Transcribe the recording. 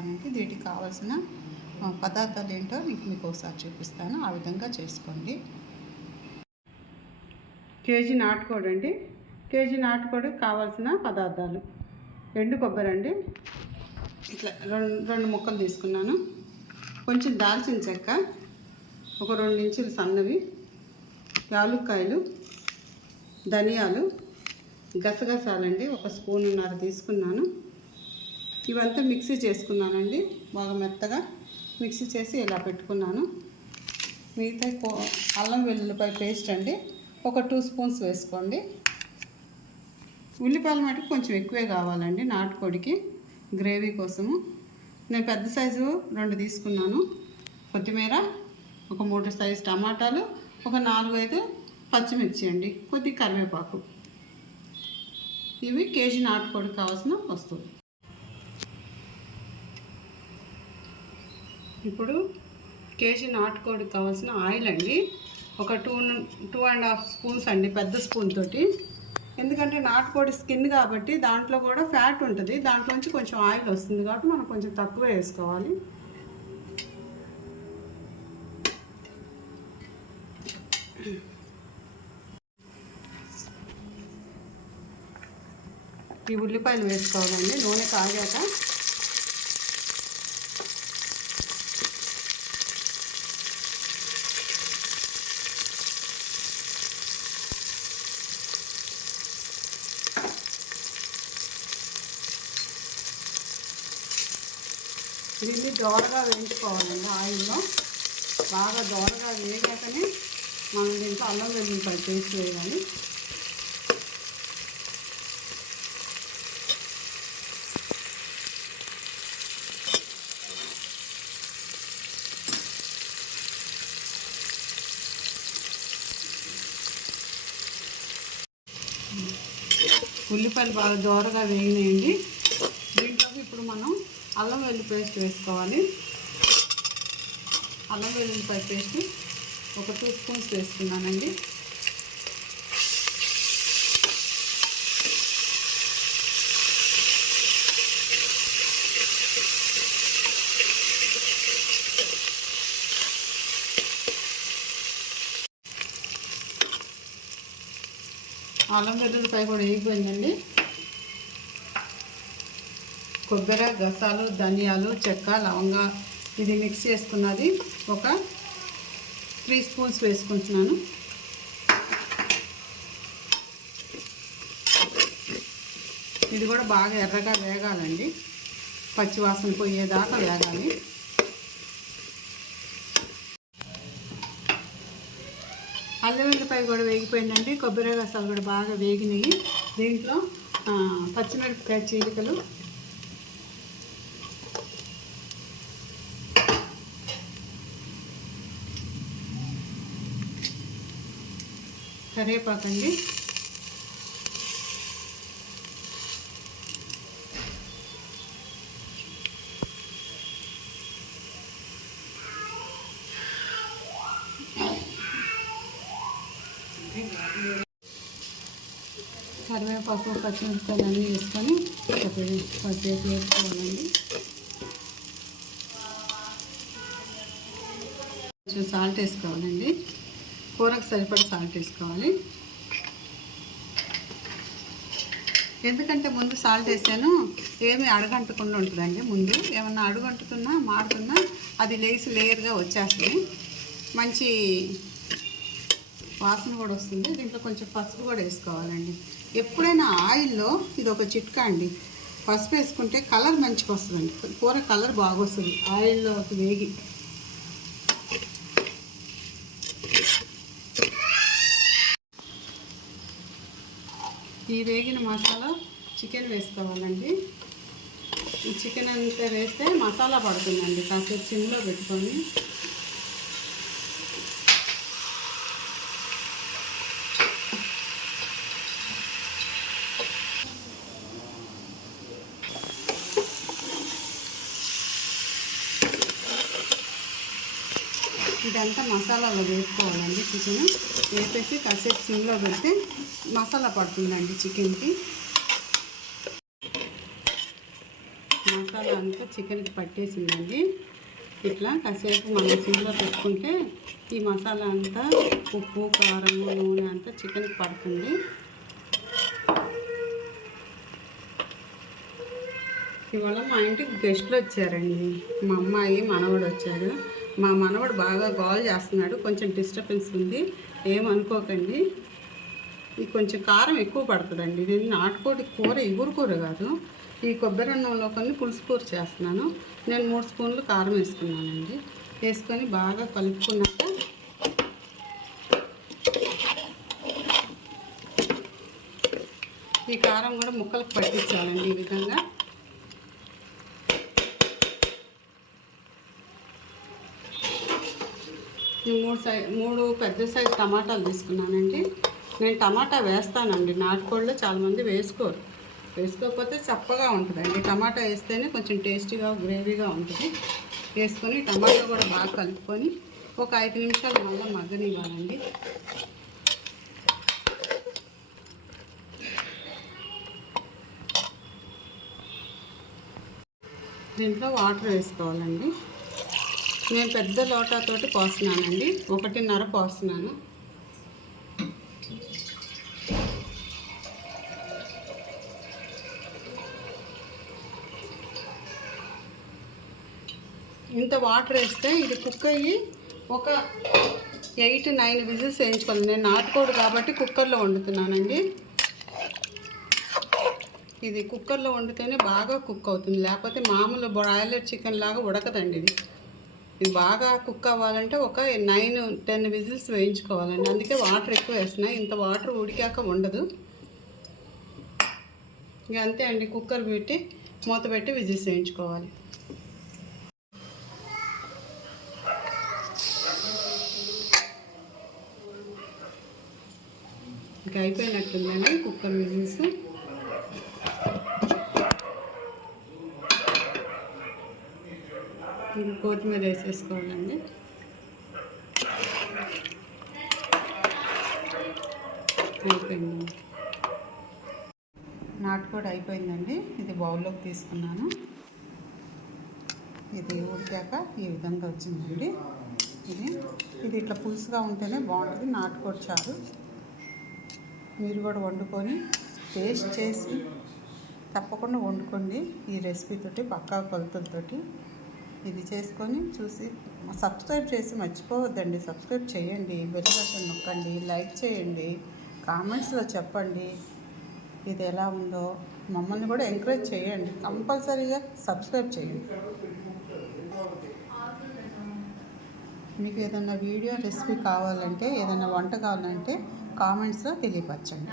చేసుకోవడానికి వీటికి కావాల్సిన పదార్థాలు ఏంటో మీకు మీకు ఒకసారి చూపిస్తాను. ఆ విధంగా చేసుకోండి. కేజీ నాటుకోడు అండి. కేజీ నాటుకోడికి కావాల్సిన పదార్థాలు. ఎండు కొబ్బరి అండి. ఇట్లా రెండు రెండు ముక్కలు తీసుకున్నాను. కొంచెం దాల్చిన చెక్క ఒక రెండు ఇంచులు సన్నవి యాలుక్కాయలు ధనియాలు గసగసాలండి. ఒక స్పూన్ ఉన్నారు తీసుకున్నాను. ఇవంతా మిక్సీ చేసుకున్నానండి. బాగా మెత్తగా మిక్సీ చేసి ఇలా పెట్టుకున్నాను. మిగతా కో అల్లం వెల్లుల్లిపాయ పేస్ట్ అండి. ఒక టూ స్పూన్స్ వేసుకోండి. ఉల్లిపాయలు మటుకు కొంచెం ఎక్కువే కావాలండి నాటుకోడికి గ్రేవీ కోసము. నేను పెద్ద సైజు రెండు తీసుకున్నాను. కొత్తిమీర ఒక మూడు సైజు టమాటాలు ఒక నాలుగు ఐదు పచ్చిమిర్చి అండి. కొద్ది కరివేపాకు. ఇవి కేజీ నాటుకోడికి కావాల్సిన వస్తువులు. ఇప్పుడు కేజీ నాటుకోడికి కావాల్సిన ఆయిల్ అండి. ఒక two two and half spoons అండి పెద్ద స్పూన్ తోటి. ఎందుకంటే నాటుకోడి స్కిన్ కాబట్టి దాంట్లో కూడా ఫ్యాట్ ఉంటుంది. దాంట్లోంచి కొంచెం ఆయిల్ వస్తుంది కాబట్టి మనం కొంచెం తక్కువ వేసుకోవాలి. ఈ ఉల్లిపాయలు వేసుకోవాలండి. నూనె కాగాక దీన్ని దోరగా వేయించుకోవాలండి ఆయిల్లో. బాగా దోరగా వేగాకనే మనం దీంట్లో అల్లం వెల్లుల్లిపాయ పేస్ట్ వేయాలి. ఉల్లిపాయలు బాగా దోరగా వేగినాయండి. అల్లం వెల్లుల్లి పేస్ట్ వేసుకోవాలి. అల్లం వెల్లుల్లిపాయ పేస్ట్ ఒక టూ స్పూన్స్ వేసుకున్నానండి. అల్లం వెల్లుల్లిపాయ కూడా వేగిపోయిందండి. కొబ్బరి గసాలు ధనియాలు చెక్క లవంగ ఇది మిక్స్ చేసుకున్నది ఒక త్రీ స్పూన్స్ వేసుకుంటున్నాను. ఇది కూడా బాగా ఎర్రగా వేగాలండి. పచ్చివాసన పోయేదాకా వేగాలి. అల్లం వెల్లిపాయ కూడా వేగిపోయిందండి. కొబ్బరి గసాలు కూడా బాగా వేగినాయి. దీంట్లో పచ్చిమిరపకాయ చీలికలు కరివేపాకండి. కరివేపాకు పచ్చిమిరపకాయలు అన్నీ వేసుకొని కొద్దిగా కొద్దిసేపు వేసుకోవాలండి. కొంచెం సాల్ట్ వేసుకోవాలండి. కూరకు సరిపడా సాల్ట్ వేసుకోవాలి. ఎందుకంటే ముందు సాల్ట్ వేసాను ఏమి అడగంటకుండా ఉంటుందండి ముందు. ఏమన్నా అడుగంటుకున్నా మారుతున్నా అది లేసి లేయర్గా వచ్చేస్తుంది. మంచి వాసన కూడా వస్తుంది. దీంట్లో కొంచెం పసుపు కూడా వేసుకోవాలండి. ఎప్పుడైనా ఆయిల్లో ఇది ఒక చిట్కా అండి. పసుపు వేసుకుంటే కలర్ మంచిగా వస్తుందండి. కూర కలర్ బాగా వస్తుంది ఆయిల్లోకి వేగి ఈ వేగిన మసాలా చికెన్ వేసుకోవాలండి. ఈ చికెన్ అంతా వేస్తే మసాలా పడుతుందండి కాసేపు సిమ్లో పెట్టుకొని. ఇదంతా మసాలాలో వేసుకోవాలండి చికెన్. వేపేసి కాసేపు సిమ్లో పెడితే మసాలా పడుతుందండి చికెన్కి. మసాలా అంతా చికెన్కి పట్టేసిందండి. ఇట్లా కాసేపు మనం సిమ్లో పెట్టుకుంటే ఈ మసాలా అంతా ఉప్పు కారం నూనె అంతా చికెన్కి పడుతుంది. ఇవాళ మా ఇంటికి గెస్ట్లు వచ్చారండి. మా అమ్మాయి మనవడు వచ్చాడు మా మనవడు బాగా గోల్ చేస్తున్నాడు. కొంచెం డిస్టర్బెన్స్ ఉంది. ఏమనుకోకండి ఇది కొంచెం కారం ఎక్కువ పడుతుందండి. ఇది నాటుకోడి కూర ఇగురు కూర కాదు. ఈ కొబ్బరి అన్నంలో కొన్ని పులుసు కూర చేస్తున్నాను. నేను మూడు స్పూన్లు కారం వేసుకున్నానండి. వేసుకొని బాగా కలుపుకున్నాక ఈ కారం కూడా ముక్కలకు పట్టించాలండి ఈ విధంగా. మూడు సై మూడు పెద్ద సైజు టమాటాలు తీసుకున్నానండి. నేను టమాటా వేస్తానండి. నాటుకోళ్ళు చాలామంది వేసుకోరు. వేసుకోకపోతే చప్పగా ఉంటుందండి. టమాటా వేస్తేనే కొంచెం టేస్టీగా గ్రేవీగా ఉంటుంది. వేసుకొని టమాటా కూడా బాగా కలుపుకొని ఒక ఐదు నిమిషాలు మళ్ళీ మగ్గనివ్వాలండి. దీంట్లో వాటర్ వేసుకోవాలండి. నేను పెద్ద లోటాతోటి పోస్తున్నానండి. ఒకటిన్నర పోస్తున్నాను. ఇంత వాటర్ వేస్తే ఇది కుక్ అయ్యి ఒక ఎయిట్ నైన్ విజిల్స్ వేయించుకోవాలి. నేను నాటుకోడు కాబట్టి కుక్కర్లో వండుతున్నానండి. ఇది కుక్కర్లో వండితేనే బాగా కుక్ అవుతుంది. లేకపోతే మామూలు బ్రాయిలర్ చికెన్ లాగా ఉడకదండి ఇది. ఇది బాగా కుక్ అవ్వాలంటే ఒక నైన్ టెన్ విజిల్స్ వేయించుకోవాలండి. అందుకే వాటర్ ఎక్కువ వేస్తున్నాయి ఇంత వాటర్ ఉడికాక ఉండదు. ఇక అంతే అండి. కుక్కర్ పెట్టి మూత పెట్టి విజిల్స్ వేయించుకోవాలి. ఇంకా అయిపోయినట్టుందండి కుక్కర్ విజిల్స్. ఇంకా కొత్తిమీర వేసేసుకోవాలండి. అయిపోయింది. నాటుకోడి అయిపోయిందండి. ఇది బౌల్లోకి తీసుకున్నాను. ఇది ఉడికాక ఈ విధంగా వచ్చిందండి. ఇది ఇది ఇట్లా పులుసుగా ఉంటేనే బాగుంటుంది. నాటుకోడి చారు. మీరు కూడా వండుకొని టేస్ట్ చేసి తప్పకుండా వండుకోండి ఈ రెసిపీతోటి పక్కా కొలతలతోటి. ఇది చేసుకొని చూసి సబ్స్క్రైబ్ చేసి మర్చిపోవద్దండి. సబ్స్క్రైబ్ చేయండి. బెల్ బటన్ నొక్కండి. లైక్ చేయండి. కామెంట్స్లో చెప్పండి. ఇది ఎలా ఉందో మమ్మల్ని కూడా ఎంకరేజ్ చేయండి. కంపల్సరీగా సబ్స్క్రైబ్ చేయండి. మీకు ఏదైనా వీడియో రెసిపీ కావాలంటే ఏదైనా వంట కావాలంటే కామెంట్స్లో తెలియపరచండి.